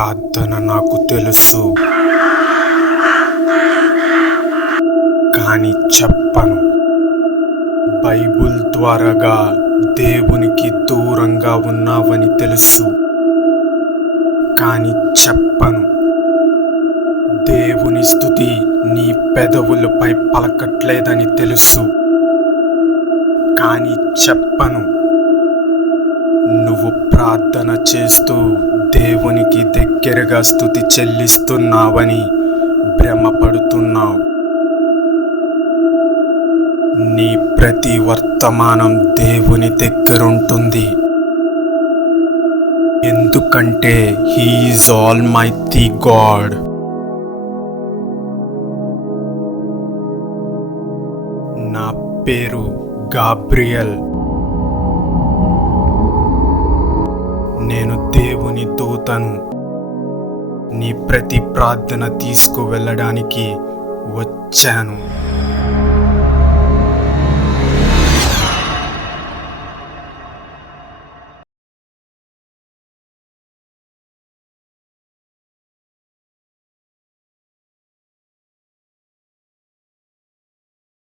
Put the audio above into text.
ప్రార్థన నాకు తెలుసు, కానీ చెప్పను. బైబుల్ ద్వారాగా దేవునికి దూరంగా ఉన్నావని తెలుసు, కానీ చెప్పను. దేవుని స్తుతి నీ పెదవులపై పలకట్లేదని తెలుసు, కానీ చెప్పను. నువ్వు ప్రార్థన చేస్తూ దేవునికి దగ్గరగా స్తుతి చెల్లిస్తున్నావని భ్రమపడుతున్నావు. నీ ప్రతి వర్తమానం దేవుని దగ్గరుంటుంది, ఎందుకంటే హీ ఈజ్ ఆల్మైటీ గాడ్. నా పేరు గాబ్రియల్. నేను దేవుని దూతను. నీ ప్రతి ప్రార్థన తీసుకువెళ్ళడానికి వచ్చాను.